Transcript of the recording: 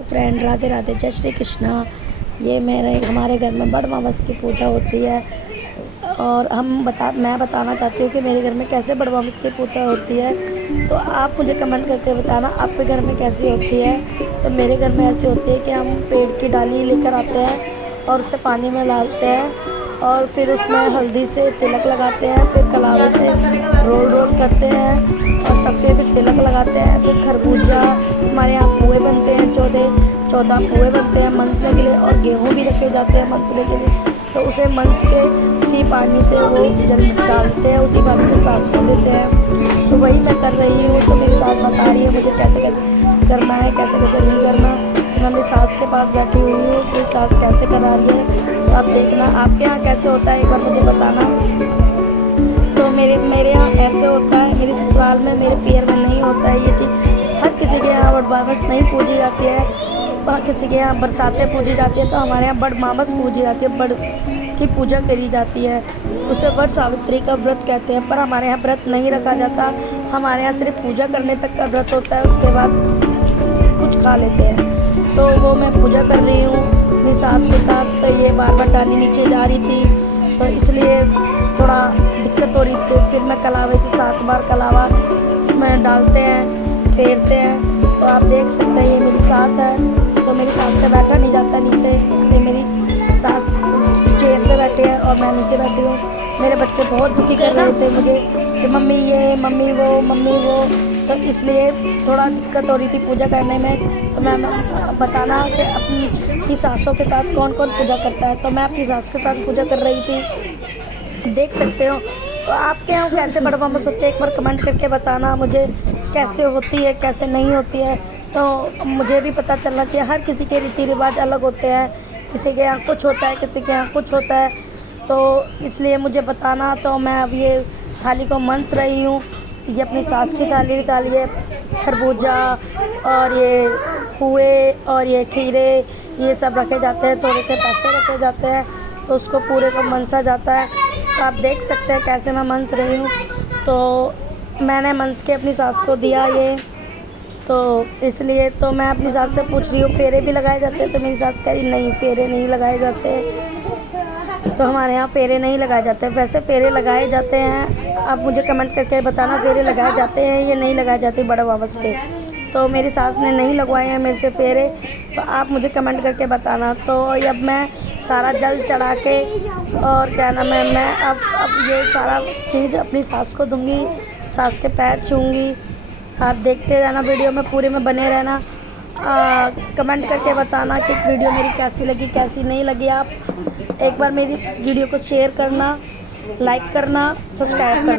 Hello friend, Radhe Radhe, जय श्री कृष्णा। ये हमारे घर में बड़मावस की पूजा होती है और मैं बताना चाहती हूँ कि मेरे घर में कैसे बड़मावस की पूजा होती है। तो आप मुझे कमेंट करके बताना आपके घर में कैसी होती है। तो मेरे घर में ऐसी होती है कि हम पेड़ की डाली लेकर आते हैं और उसे पानी में डालते हैं और फिर उसमें हल्दी से तिलक लगाते हैं, फिर कलावे से रोल रोल करते हैं और सबके फिर तिलक लगाते हैं। फिर खरबूजा, हमारे यहाँ पुए बनते हैं, 14 पुए बनते हैं मनसने के लिए और गेहूँ भी रखे जाते हैं मनसने के लिए। तो उसे मनस के उसी पानी से वो जल डालते हैं, उसी पानी से सास को देते हैं। तो वही मैं कर रही हूँ। तो मेरी सास बता रही है मुझे कैसे कैसे करना है, कैसे कैसे नहीं करना। तो मैं अपनी सास के पास बैठी हुई हूँ, मेरी सास कैसे करा रही है। तो आप देखना आपके यहाँ कैसे होता है, एक बार मुझे बताना। तो मेरे यहाँ ऐसे होता है, मेरे ससुराल में, मेरे पियर में नहीं होता है ये चीज़। हर किसी के यहाँ बड़मावस नहीं पूजी जाती है, वहाँ किसी के यहाँ बरसातें पूजी जाती है। तो हमारे यहाँ बड़मावस पूजी जाती है, बड़ की पूजा करी जाती है। उसे वट सावित्री का व्रत कहते हैं, पर हमारे यहाँ व्रत नहीं रखा जाता। हमारे यहाँ सिर्फ पूजा करने तक का व्रत होता है, उसके बाद कुछ खा लेते हैं। तो वो मैं पूजा कर रही हूँ अपनी सास के साथ। तो ये बार बार डाली नीचे जा रही थी, तो इसलिए थोड़ा दिक्कत हो रही थी। फिर मैं कलावे से 7 बार कलावा इसमें डालते हैं, फेरते हैं। तो आप देख सकते हैं ये मेरी सास है। तो मेरी सास से बैठा नहीं जाता नीचे, इसलिए मेरी सास चेयर पे बैठे हैं और मैं नीचे बैठी हूँ। मेरे बच्चे बहुत दुखी कर रहे थे मुझे कि मम्मी ये, मम्मी वो, मम्मी वो। तो इसलिए थोड़ा दिक्कत हो रही थी पूजा करने में। तो मैं बताना कि अपनी सासों के साथ कौन कौन पूजा करता है। तो मैं अपनी सास के साथ पूजा कर रही थी, देख सकते हो। तो आपके यहाँ कैसे बड़मावस होती है, एक बार कमेंट करके बताना मुझे कैसे होती है, कैसे नहीं होती है। तो मुझे भी पता चलना चाहिए। हर किसी के रीति रिवाज अलग होते हैं, किसी के यहाँ कुछ होता है, किसी के यहाँ कुछ होता है। तो इसलिए मुझे बताना। तो मैं अब ये थाली को मनस रही हूँ। ये अपनी सास की थाली निकाली है, खरबूजा और ये पुए और ये खीरे, ये सब रखे जाते हैं। थोड़े से पैसे रखे जाते हैं, तो उसको पूरे को मनसा जाता है। तो आप देख सकते हैं कैसे मैं मनस रही हूँ। तो मैंने मनस के अपनी सास को दिया ये। तो इसलिए तो मैं अपनी सास से पूछ रही हूँ फेरे भी लगाए जाते हैं। तो मेरी सास कह रही नहीं, फेरे नहीं लगाए जाते। तो हमारे यहाँ फेरे नहीं लगाए जाते। वैसे फेरे लगाए जाते हैं, आप मुझे कमेंट करके बताना फेरे लगाए जाते हैं या नहीं लगाए जाते बड़मावस के। तो मेरी सास ने नहीं लगवाए हैं मेरे से फेरे, तो आप मुझे कमेंट करके बताना। तो अब मैं सारा जल चढ़ा के और क्या नाम है, मैं अब ये सारा चीज़ अपनी सास को दूँगी, सास के पैर छूँगी। आप देखते रहना, वीडियो में पूरे में बने रहना। कमेंट करके बताना कि वीडियो मेरी कैसी लगी, कैसी नहीं लगी। आप एक बार मेरी वीडियो को शेयर करना, लाइक करना, सब्सक्राइब करना।